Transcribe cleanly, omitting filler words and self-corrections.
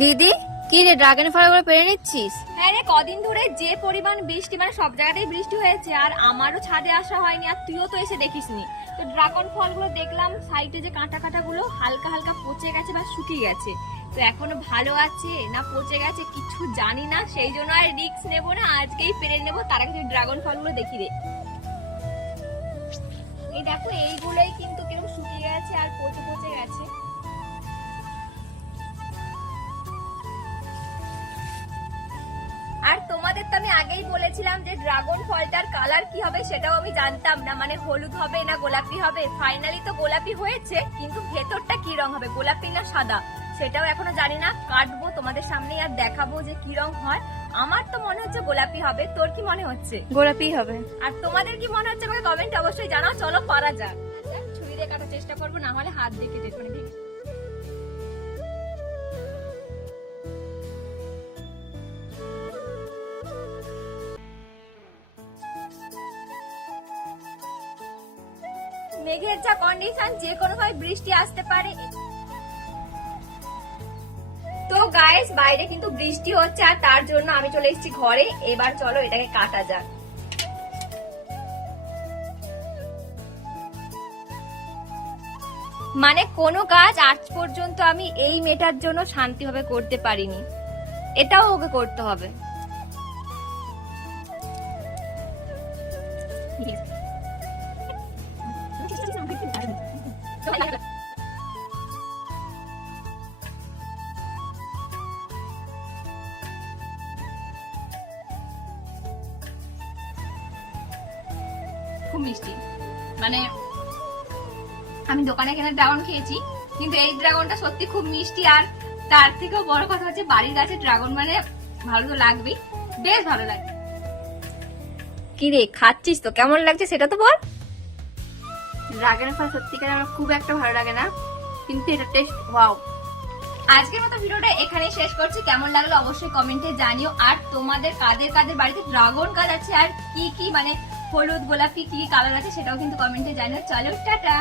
দিদি, কি রে ড্রাগন ফলগুলো পেরে নিচ্ছিস? হ্যাঁ রে, কদিন ধরে যে পরিমাণ বৃষ্টি, মানে সব জায়গাতেই বৃষ্টি হয়েছে, আর আমারও ছাদে আসা হয়নি, আর তুইও তো এসে দেখিসনি। তো ড্রাগন ফলগুলো দেখলাম সাইডে যে কাঁটা কাঁটা গুলো হালকা হালকা পচে গেছে বা শুকিয়ে গেছে। তো এখনো ভালো আছে না পচে গেছে কিছু জানি না, সেই জন্য আর রিস্ক নেবো না, আজকেই পেরে নেবো। তার আগে তুই ড্রাগন ফলগুলো দেখি রে। এই দেখো, এইগুলোই কিন্তু কিরকম শুকিয়ে গেছে আর পচে পচে গেছে। আর তোমাদের তো আমি আগেই বলেছিলাম যে ড্রাগন ফলটার কালার কি হবে সেটাও আমি জানতাম না, মানে হলুদ হবে না গোলাপি হবে। ফাইনালি তো গোলাপি হয়েছে, কিন্তু ভেতরটা কি রং হবে, গোলাপি না সাদা, সেটাও এখনো জানি না। কাটবো তোমাদের সামনে আর দেখাবো যে কি রং হয়। আমার তো মনে হচ্ছে গোলাপি হবে, তোর কি মনে হচ্ছে? গোলাপি হবে। আর তোমাদের কি মনে হচ্ছে আমাকে কমেন্টে অবশ্যই জানাও। চলো পারা যাক। ছুরি দিয়ে কাটার চেষ্টা করবো, না হলে হাত দিয়ে কেটে মানে ভেঙে। মেঘের যা কন্ডিশন, যে কোনো ভাবে বৃষ্টি আসতে পারে। তো গাইস, বাইরে কিন্তু বৃষ্টি হচ্ছে, আর তার জন্য আমি চলে এসেছি ঘরে। এবার চলো এটাকে কাটা যাক। মানে কোনো কাজ আজ পর্যন্ত আমি এই মেয়েটার জন্য শান্তিভাবে করতে পারিনি, এটাও ওকে করতে হবে। খুব মিষ্টি, মানে আমি দোকানে কেনা ড্রাগন খেয়েছি, কিন্তু এই ড্রাগনটা সত্যি খুব মিষ্টি। আর তার থেকেও বড় কথা হচ্ছে বাড়ির গাছে ড্রাগন, মানে ভালো তো লাগবেই, বেশ ভালো লাগে। কি রে, খাচ্ছিস তো, কেমন লাগছে সেটা তো বল। ড্রাগন ফল সত্যিকার আমার খুব একটা ভালো লাগে না, কিন্তু এটা টেস্ট ওয়াও। আজকের মতো ভিডিওটা এখানেই শেষ করছি। কেমন লাগলো অবশ্যই কমেন্টে জানিও। আর তোমাদের কাদের কাদের বাড়িতে ড্রাগন গাছ আছে আর কি কি মানে হলুদ গোলাপি কি কালার আছে সেটাও কিন্তু কমেন্টে জানিও। চলো টাটা।